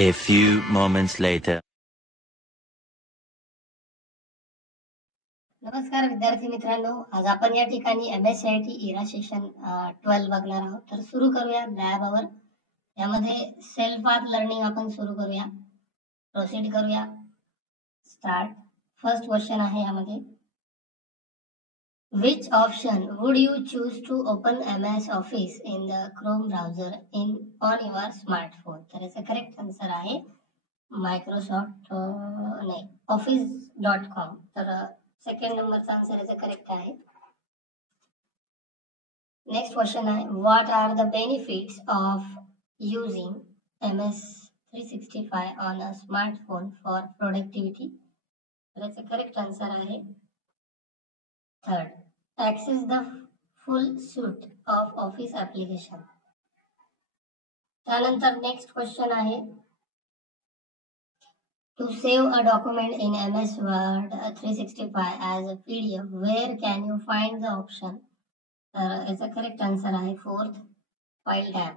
A few moments later. नमस्कार विद्यार्थी मित्रांनो, आज आपण या ठिकाणी MSCIT इरा सेशन 12 बघणार आहोत. तर सुरू करूया लॅब आवर. यामध्ये सेल्फ पाथ लर्निंग आपण सुरू करूया. प्रोसीड करूया. स्टार्ट. फर्स्ट क्वेश्चन आहे यामध्ये, which option would you choose to open MS Office in the Chrome browser on your smartphone? तर याचा करेक्ट आन्सर आहे मायक्रोसॉफ्ट नाही office.com. तर सेकंड नंबरचा आन्सर याचा करेक्ट आहे. नेक्स्ट क्वेश्चन आहे, what are the benefits of using MS 365 on a smartphone for productivity? तर याचा करेक्ट आन्सर आहे third, access the full suite of office application. त्यानंतर नेक्स्ट क्वेश्चन आहे, to save a document in MS Word 365 as a PDF, where can you find the option? तर याचा correct answer आहे fourth, file tab.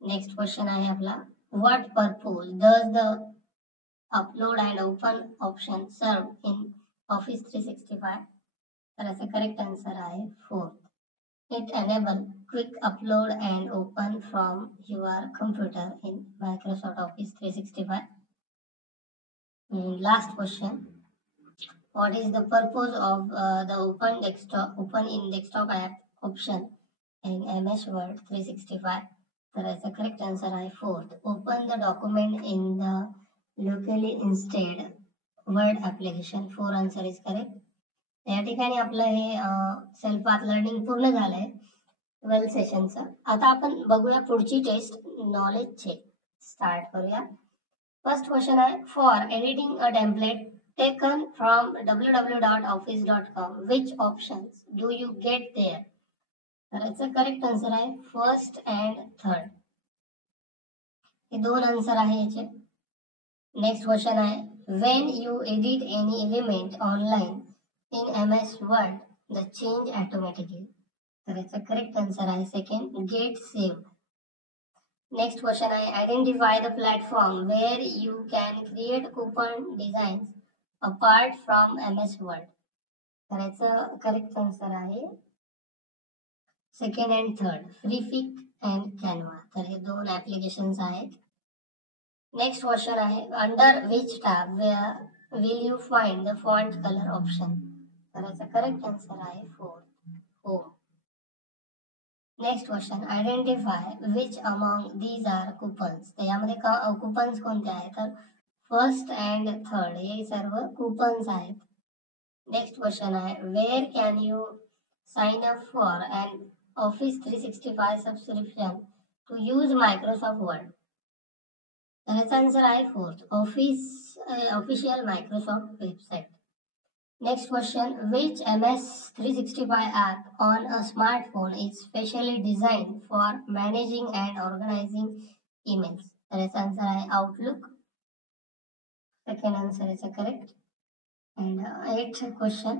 Next question आहे आपला, what purpose does the upload and open option serve in Office 365? तर याचा correct answer आहे fourth, it enable quick upload and open from your computer in Microsoft Office 365. Last question, what is the purpose of the open in desktop app option in MS Word 365? तर याचा correct answer आहे fourth, open the document in the locally installed Word application. Four answer is correct. या ठिकाणी आपलं हे self path learning पूर्ण झालंय 12 सेशनचं. आता आपण बघूया पुढची टेस्ट, नॉलेजचे. स्टार्ट करूया. फर्स्ट क्वेश्चन आहे, for editing a template taken from www.office.com which options do you get there? तर याचं करेक्ट आन्सर आहे फर्स्ट अँड थर्ड. हे दोन आन्सर आहे याचे. नेक्स्ट क्वेश्चन आहे, when you edit any element online in MS Word the change automatically? तर याचा करेक्ट आन्सर आहे second, get saved. Next question आहे, identify the platform where you can create coupon designs apart from MS Word. तर याचं correct answer आहे second and third, Freepik and Canva. तर हे दोन ऍप्लिकेशन्स आहेत. नेक्स्ट क्वेश्चन आहे, under which tab will you find the font colour option? तर याचा करेक्ट आन्सर आहे fourth, home. Next question, identify which among these are coupons. तर यामध्ये कुपन्स कोणते आहेत? तर फर्स्ट अँड थर्ड हे सर्व कुपन्स आहेत. नेक्स्ट क्वेश्चन आहे, where can you sign up for an office 365 subscription to use Microsoft Word? तर याचा आन्सर आहे fourth, official Microsoft website. Next question, which MS 365 app on a smartphone is specially designed for managing and organizing emails? तर याचा answer आहे outlook. Second answer is correct. And eighth question,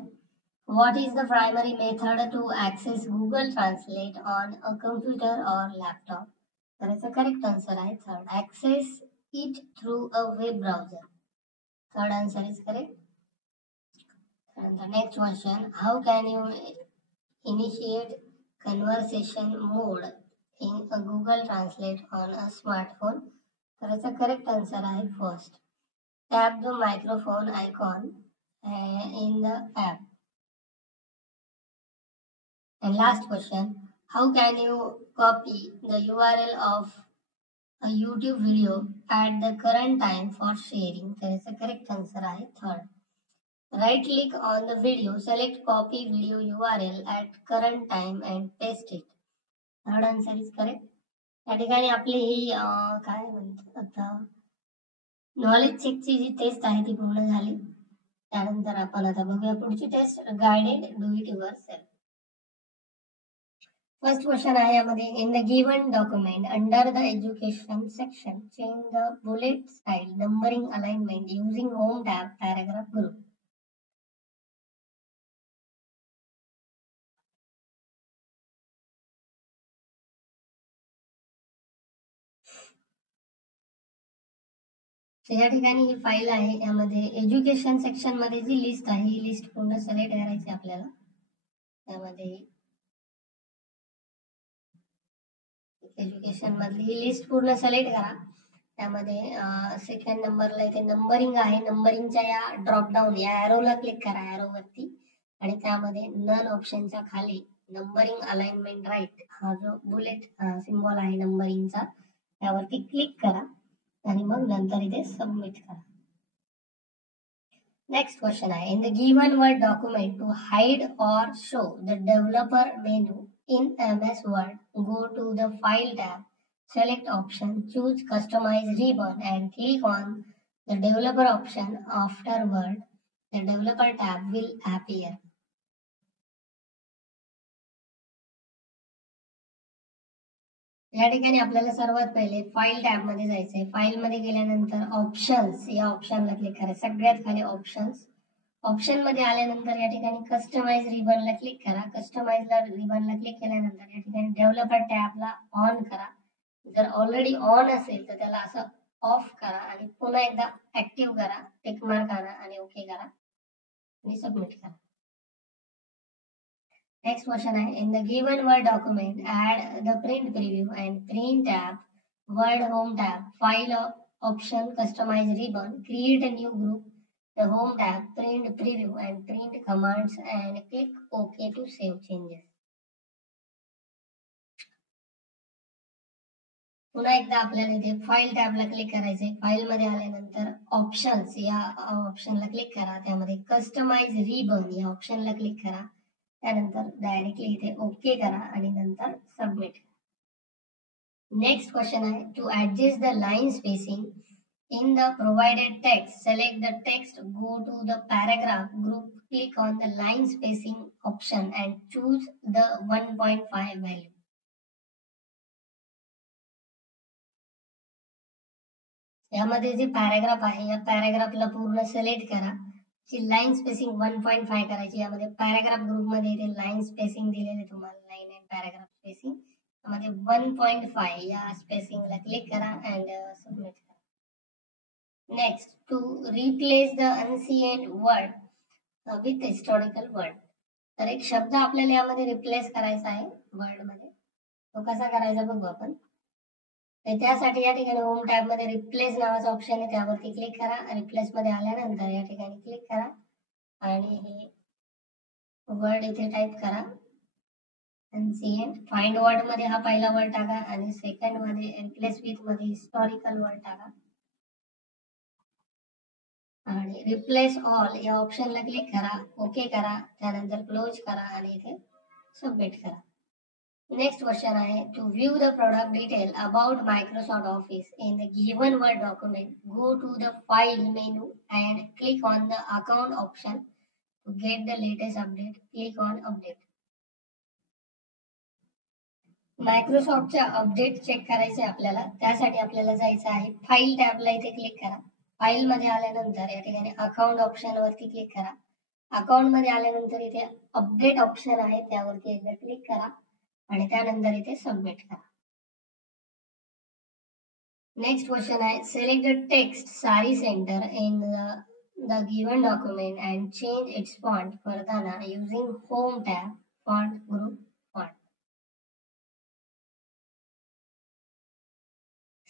what is the primary method to access Google Translate on a computer or laptop? तर याचा correct answer आहे third, access it through a web browser. Third answer is correct. And the next question, how can you initiate conversation mode in a Google Translate on a smartphone? तर याचा correct answer आहे first, tap the microphone icon in the app. And last question, how can you copy the URL of a YouTube video at the current time for sharing? तर याचा correct answer आहे third, right click on the video, select copy video URL at current time and paste it. Third answer is correct. या ठिकाणी आपली ही काय म्हणतात आता knowledge चेकची जी टेस्ट आहे ती पूर्ण झाली. त्यानंतर आपण आता बघूया पुढची test, guided do it yourself. First question आहे यामध्ये, in the given document under the education section change the bullet style numbering alignment using home tab paragraph group. तर या ठिकाणी ही फाईल आहे, यामध्ये एज्युकेशन सेक्शन मध्ये जी लिस्ट आहे ही लिस्ट पूर्ण सिलेक्ट करायची आपल्याला. त्यामध्ये एज्युकेशन मधली ही लिस्ट पूर्ण सिलेक्ट करा. त्यामध्ये सेकंड नंबरला इथे नंबरिंग आहे, नंबरिंगच्या या ड्रॉप डाऊन या एरोला क्लिक करा, एरो वरती, आणि त्यामध्ये नन ऑप्शनच्या खाली नंबरिंग अलाइनमेंट राईट हा जो बुलेट सिम्बॉल आहे नंबरिंगचा त्यावरती क्लिक करा आणि मग नंतर इथे सबमिट करा. नेक्स्ट क्वेश्चन आहे, in the given word document to hide और show the developer menu in MS Word, go to the file tab, select option, choose customize ribbon and click on the developer option. Afterward, the developer tab will appear. या ठिकाणी आपल्याला सर्वात पहिले file tab मध्ये जायचंय. File मध्ये गेल्यानंतर options या ऑप्शनला क्लिक करायचं, सगळ्यात खाली ऑप्शन्स. ऑप्शन मध्ये आल्यानंतर या ठिकाणी कस्टमाइज रिबनला क्लिक करा. कस्टमाइज रिबनला क्लिक केल्यानंतर या ठिकाणी डेव्हलपर टॅबला ऑन करा. जर ऑलरेडी ऑन असेल तर त्याला असं ऑफ करा आणि पुन्हा एकदा ऍक्टिव्ह करा, टिक मार्क करा आणि ओके करा आणि सबमिट करा. नेक्स्ट क्वेश्चन आहे, in the given word document add the print preview and print tab, Word home tab, file option, customise ribbon, create a new group, the home tab, print preview and print commands and click OK to save changes. पुन्हा एकदा आपल्याला इथे file टॅबला click करायचे. File मध्ये आल्यानंतर options या ऑप्शनला click करा. त्यामध्ये कस्टमाइज रिबन या ऑप्शनला क्लिक करा. त्यानंतर डायरेक्टली इथे ओके करा आणि नंतर सबमिट. नेक्स्ट क्वेश्चन आहे, to adjust the line spacing in the provided text, select the text, go to the paragraph group, click on the line spacing option and choose the 1.5 value. यामध्ये जे paragraph आहे या पॅराग्राफला पूर्ण select करा. जी line spacing 1.5 करायची. यामध्ये paragraph group मध्ये इथे लाईन स्पेसिंग दिलेले तुम्हाला, लाईन अँड पॅराग्राफ स्पेसिंग. यामध्ये 1.5 या स्पेसिंगला क्लिक करा अँड सबमिट करा. Next, to replace the ancient word with historical word. तर एक शब्द आपल्याला यामध्ये रिप्लेस करायचा आहे वर्ड मध्ये. तो कसा करायचा बघू आपण. त्यासाठी या ठिकाणी होम टॅब मध्ये रिप्लेस नावाचा ऑप्शन आहे, त्यावरती क्लिक करा. रिप्लेस मध्ये आल्यानंतर या ठिकाणी क्लिक करा आणि हे वर्ड इथे टाईप करा, अनसिएंट. फाइंड वर्ड मध्ये हा पहिला वर्ड टाका आणि सेकंड मध्ये रिप्लेस विथ मध्ये हिस्टॉरिकल वर्ड टाका आणि रिप्लेस ऑल या ऑप्शनला क्लिक करा, ओके करा, त्यानंतर क्लोज करा आणि इथे सबमिट करा. नेक्स्ट क्वेश्चन आहे, to view the product detail about Microsoft Office in the given word document, go to the file menu and click on the account option. To get the latest update, click on update. मायक्रोसॉफ्टच्या update check करायचे आपल्याला. त्यासाठी आपल्याला जायचं आहे file टॅबला, इथे click करा. File मध्ये आल्यानंतर या ठिकाणी अकाउंट ऑप्शन वरती क्लिक करा. अकाउंट मध्ये आल्यानंतर इथे अपडेट ऑप्शन आहे, त्यावरती एकदा क्लिक करा आणि त्यानंतर इथे सबमिट करा. नेक्स्ट क्वेश्चन आहे, select the text sari centre in the given document and change its font करताना using home tab, font group, font.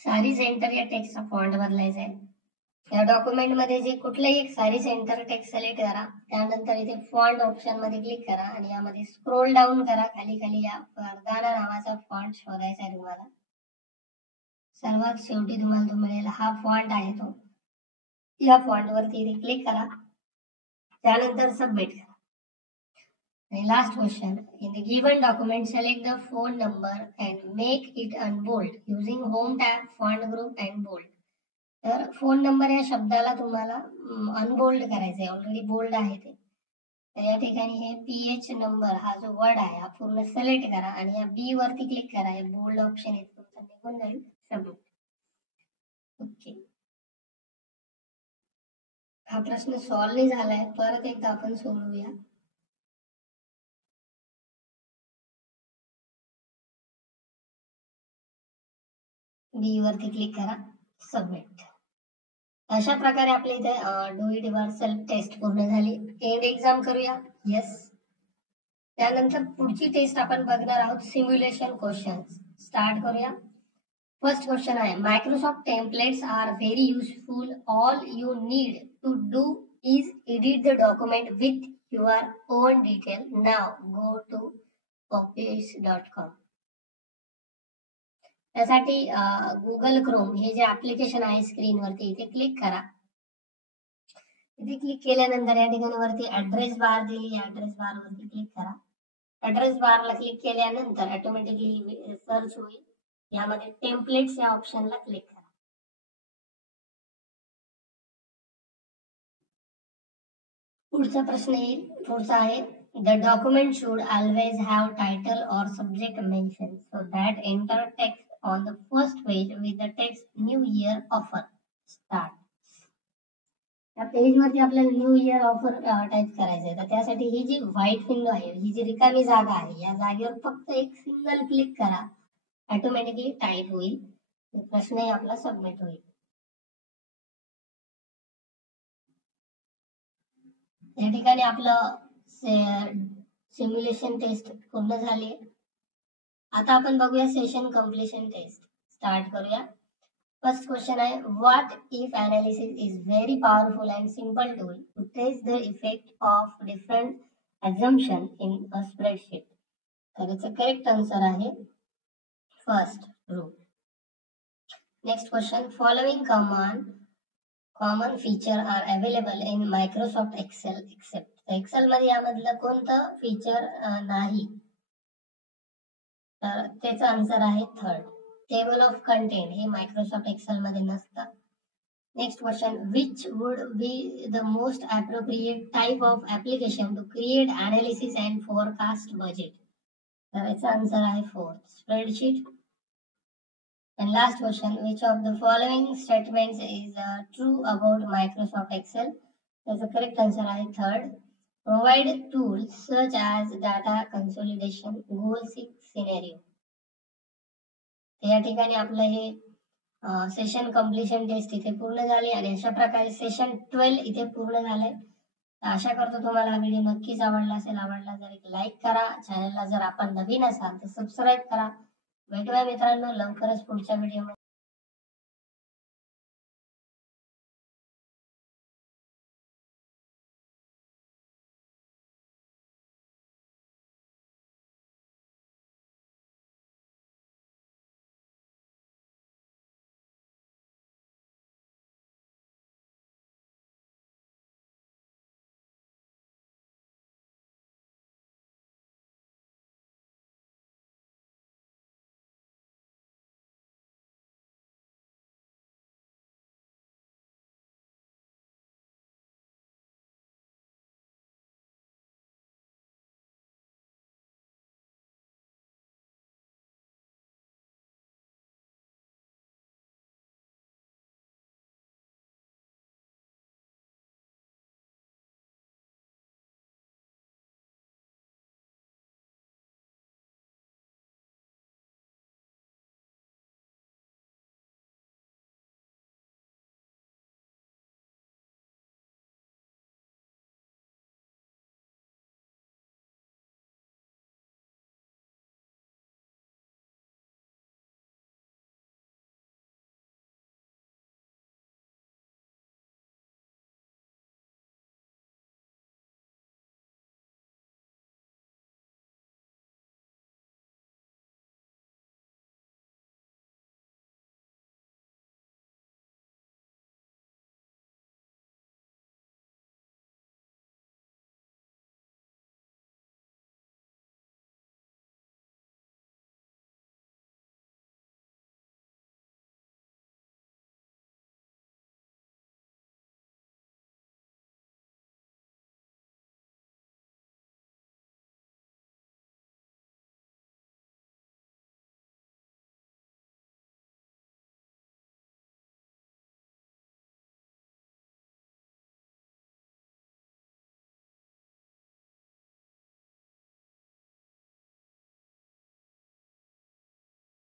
Sari centre या टेक्स्टचा फॉन्ट बदलायचा आहे. या डॉक्युमेंट मध्ये जे कुठलाही एक सारी सेंटर टेक्स्ट सिलेक्ट करा. त्यानंतर इथे फॉन्ट ऑप्शन मध्ये क्लिक करा आणि यामध्ये स्क्रोल डाऊन करा. खाली खाली या वर्धाना नावाचा फॉन्ट शोधायचा आहे तुम्हाला. सर्वात शेवटी तुम्हाला तो मिळेल हा फॉन्ट आहे, तो या फॉन्ट वरती इथे क्लिक करा. त्यानंतर सबमिट करा. आणि last question, in the given document select the phone number and make it unbold using home tab, font group and bowled. तर फोन नंबर या शब्दाला तुम्हाला अनबोल्ड करायचं आहे, ऑलरेडी बोल्ड आहे ते. तर या ठिकाणी हे PH नंबर हा जो वर्ड आहे हा पूर्ण सिलेक्ट करा आणि या बी वरती क्लिक करा. हे बोल्ड ऑप्शन आहे तुमचं निघून जाईल. सबमिट. ओके, हा प्रश्न सॉल्व्ह नाही झालाय, परत एकदा आपण सोडवूया. बी वरती क्लिक करा, सबमिट. अशा प्रकारे आपल्या इथे do it yourself test पूर्ण झाली. एंड एक्झाम करूया. येस. त्यानंतर पुढची टेस्ट आपण बघणार आहोत सिम्युलेशन क्वेश्चन्स. स्टार्ट करूया. फर्स्ट क्वेश्चन आहे, Microsoft templates are very useful. All you need to do is edit the document with your own detail. Now go to office.com. त्यासाठी Google Chrome हे जे ऍप्लिकेशन आहे स्क्रीनवरती इथे क्लिक करा. इथे click केल्यानंतर या ठिकाणी वरती ऍड्रेस बार दिली, ऍड्रेस बार वरती क्लिक करा. ऍड्रेस बारला क्लिक केल्यानंतर ऑटोमॅटिकली सर्च होईल. यामध्ये टेम्पलेट्स या ऑप्शनला क्लिक करा. पुढचा प्रश्न येईल. पुढचा आहे, the document should always have title और subject mention so that enter text on the first page with the text new year offer. Start. या पेजवरती आपल्याला न्यू इयर ऑफर टाईप करायचं आहे. तर त्यासाठी ही जी व्हाईट विंडो आहे, ही जी रिकामी जागा आहे, या जागेवर फक्त एक सिंगल क्लिक करा. ऑटोमॅटिकली टाईप होईल. प्रश्नही आपला सबमिट होईल. या ठिकाणी आपलं सिम्युलेशन टेस्ट पूर्ण झाली. आता आपण बघूया सेशन कम्प्लिशन टेस्ट. स्टार्ट करूया. फर्स्ट क्वेश्चन आहे, what if analysis is very powerful and simple tool to test the effect of different assumption in a spreadsheet. तर याचं करेक्ट आन्सर आहे first row. Next question, following common feature are available in Microsoft Excel except. Excel मध्ये यामधलं कोणतं feature नाही? तर त्याचा आन्सर आहे थर्ड. टेबल ऑफ कंटेंट हे मायक्रोसॉफ्ट एक्सेल मध्ये नसतं. Next question, which would be the most appropriate type of application to create analysis and forecast budget. तर याचा आन्सर आहे fourth, spreadsheet. And last question, which of the following statements is true about Microsoft Excel? That's the correct answer is third. Provide tools such as data consolidation, goal seek scenario. या ठिकाणी आपलं हे session completion taste इथे पूर्ण झाली आणि अशा प्रकारे सेशन 12 इथे पूर्ण झालंय. आशा करतो तुम्हाला हा व्हिडिओ नक्कीच आवडला असेल. आवडला जर एक लाईक करा. चॅनलला जर आपण नवीन असाल तर सबस्क्राईब करा. भेटूया मित्रांनो लवकरच पुढच्या व्हिडिओ.